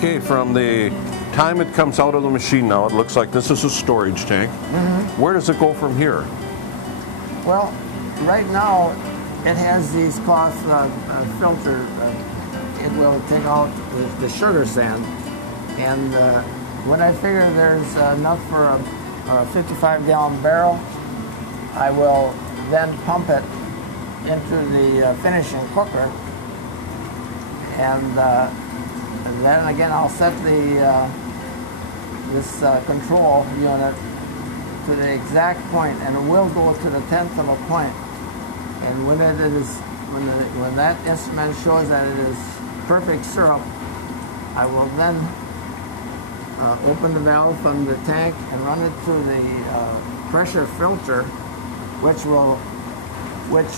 Okay, from the time it comes out of the machine now, it looks like this is a storage tank. Where does it go from here? Well, right now it has these cloth filter. It will take out the sugar sand, and when I figure there's enough for a 55-gallon barrel, I will then pump it into the finishing cooker, and then again I'll set this control unit to the exact point, and it will go to the 10th of a point. And when that instrument shows that it is perfect syrup, I will then open the valve from the tank and run it through the pressure filter, which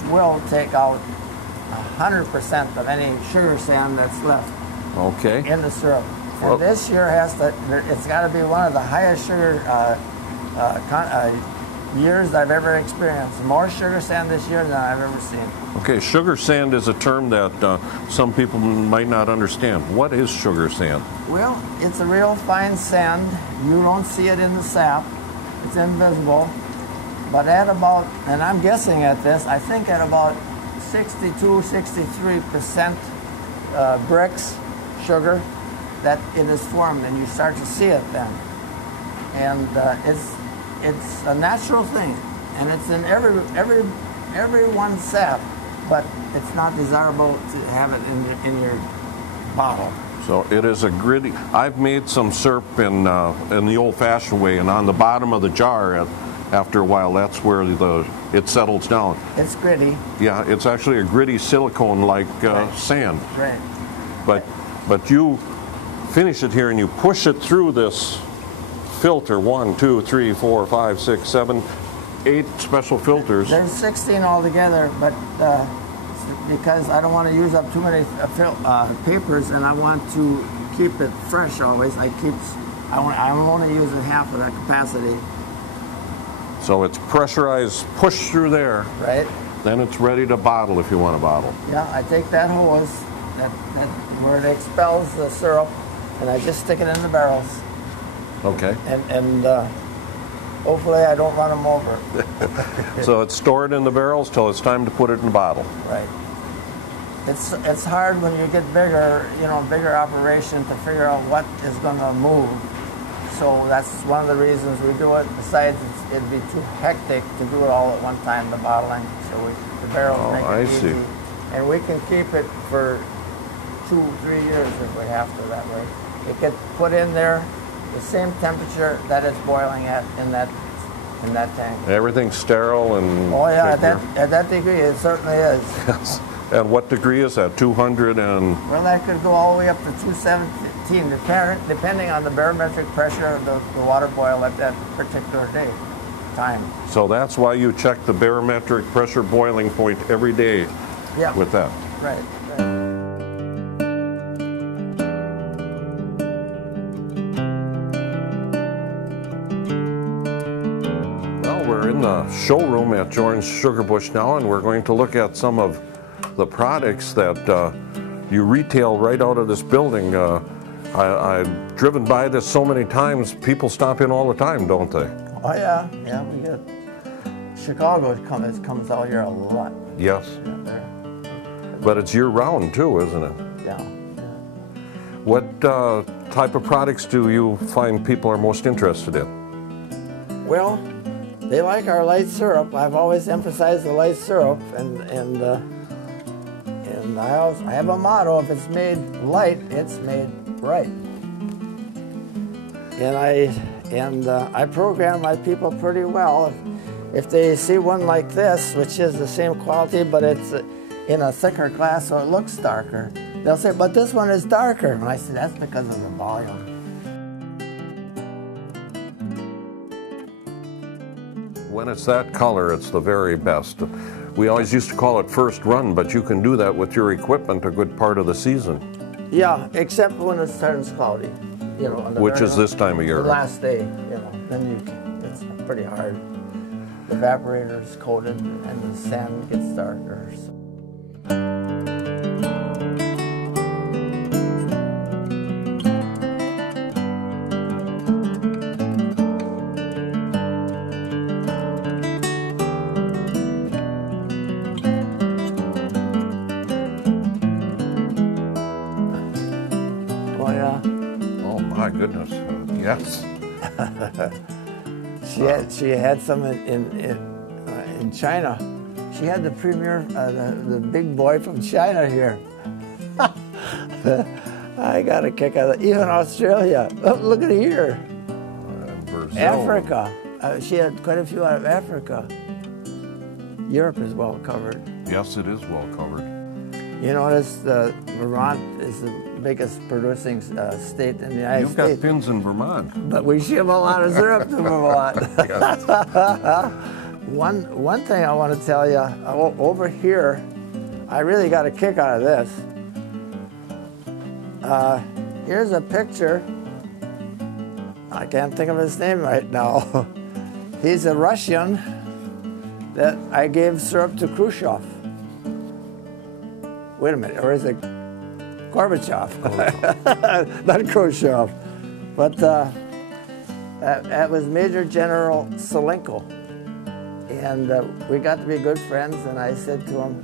will take out 100% of any sugar sand that's left in the syrup. And this year it's got to be one of the highest sugar years I've ever experienced. More sugar sand this year than I've ever seen. Okay, sugar sand is a term that some people might not understand. What is sugar sand? Well, it's a real fine sand. You don't see it in the sap. It's invisible. But at about, and I'm guessing at this, I think at about 62-63% bricks, sugar, that it is formed, and you start to see it then. And it's a natural thing, and it's in every one sap, but it's not desirable to have it in your bottle. So it is a gritty. I've made some syrup in the old-fashioned way, and on the bottom of the jar, after a while, that's where it settles down. It's gritty. Yeah, it's actually a gritty silicone-like sand. Right. But you finish it here, and you push it through this filter. 1, 2, 3, 4, 5, 6, 7, 8 special filters. There's 16 altogether, but because I don't want to use up too many papers, and I want to keep it fresh always, I'm only using half of that capacity. So it's pressurized, pushed through there. Right. Then it's ready to bottle if you want to bottle. Yeah, I take that hose, where it expels the syrup, and I just stick it in the barrels. Okay. And hopefully I don't run them over. So it's stored in the barrels till it's time to put it in the bottle. Right. It's hard when you get bigger operation to figure out what is going to move. So that's one of the reasons we do it. Besides, it'd be too hectic to do it all at one time, the bottling. So the barrels make it easy. And we can keep it for 2-3 years if we have to that way. It gets put in there the same temperature that it's boiling at in that tank. Everything's sterile and... Oh yeah, at that degree it certainly is. Yes. And what degree is that? 200 and... Well, that could go all the way up to 217, depending on the barometric pressure of the water boil at that particular time. So that's why you check the barometric pressure boiling point every day with that. Right. Well, we're in the showroom at Jorns Sugar Bush now, and we're going to look at some of the products that you retail right out of this building. I've driven by this so many times. People stop in all the time, don't they? Oh yeah, we get Chicago comes out here a lot. Yes. But it's year-round too, isn't it? Yeah. What type of products do you find people are most interested in? Well, they like our light syrup. I've always emphasized the light syrup, and I have a motto: if it's made light, it's made right. And I program my people pretty well. If they see one like this, which is the same quality, but it's in a thicker glass, so it looks darker, they'll say, "But this one is darker." And I say, "That's because of the volume." When it's that color, it's the very best. We always used to call it first run, but you can do that with your equipment a good part of the season. Yeah, except when it turns cloudy, Which is this time of year. The last day, then it's pretty hard. The evaporator is coated and the sand gets darker. So. Oh, yeah. Oh, my goodness. Yes. She had some in China. She had the premier, the big boy from China here. I got a kick out of it. Even Australia. Oh, look at here. Brazil. Africa. She had quite a few out of Africa. Europe is well covered. Yes, it is well covered. You notice Vermont is the biggest producing state in the United States. You've got pins in Vermont. But we ship a lot of syrup to Vermont. One thing I want to tell you, over here, I really got a kick out of this. Here's a picture. I can't think of his name right now. He's a Russian that I gave syrup to Khrushchev. Wait a minute, or is it Gorbachev? Not Khrushchev. But that was Major General Solenko. And we got to be good friends, and I said to him,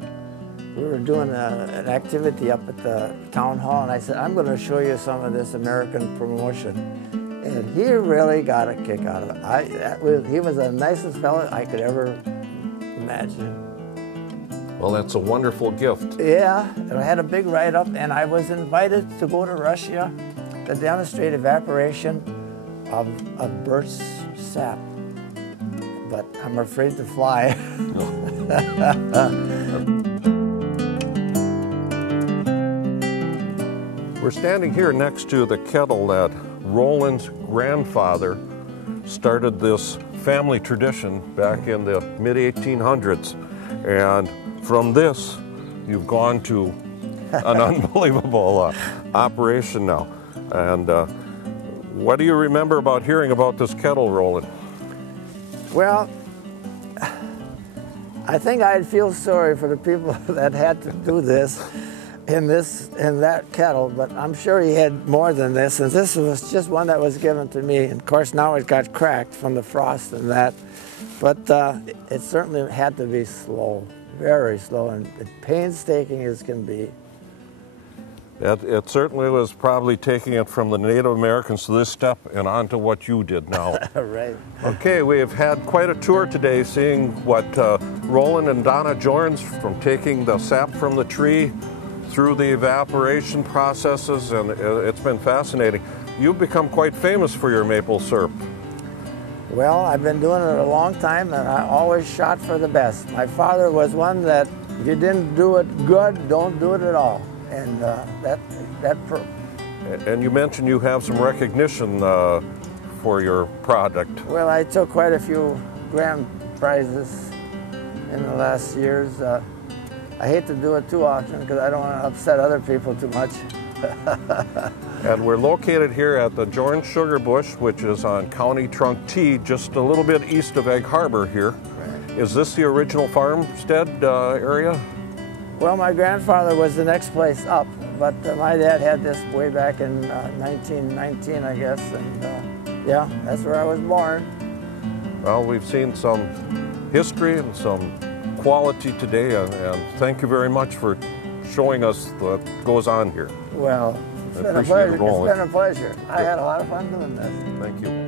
we were doing an activity up at the town hall, and I said, I'm going to show you some of this American promotion. And he really got a kick out of it. He was the nicest fellow I could ever imagine. Well, that's a wonderful gift. Yeah, and I had a big write-up, and I was invited to go to Russia to demonstrate evaporation of birch sap. But I'm afraid to fly. We're standing here next to the kettle that Roland's grandfather started this family tradition back in the mid-1800s. And from this, you've gone to an unbelievable operation now. And what do you remember about hearing about this kettle, Roland? Well, I think I'd feel sorry for the people that had to do this in that kettle, but I'm sure he had more than this, and this was just one that was given to me. And of course, now it got cracked from the frost and that, but it certainly had to be slow, very slow, and painstaking as can be. It certainly was probably taking it from the Native Americans to this step and on to what you did now. Right. Okay, we've had quite a tour today seeing what Roland and Donna Jorns, from taking the sap from the tree through the evaporation processes, and it's been fascinating. You've become quite famous for your maple syrup. Well, I've been doing it a long time, and I always shot for the best. My father was one that if you didn't do it good, don't do it at all. And And you mentioned you have some recognition for your product. Well, I took quite a few grand prizes in the last years. I hate to do it too often because I don't want to upset other people too much. And we're located here at the Jorns Sugar Bush, which is on County Trunk T, just a little bit east of Egg Harbor here. Right. Is this the original farmstead area? Well, my grandfather was the next place up, but my dad had this way back in 1919, I guess, and yeah, that's where I was born. Well, we've seen some history and some quality today, and thank you very much for showing us what goes on here. Well, it's been a pleasure. It's been a pleasure. I had a lot of fun doing this. Thank you.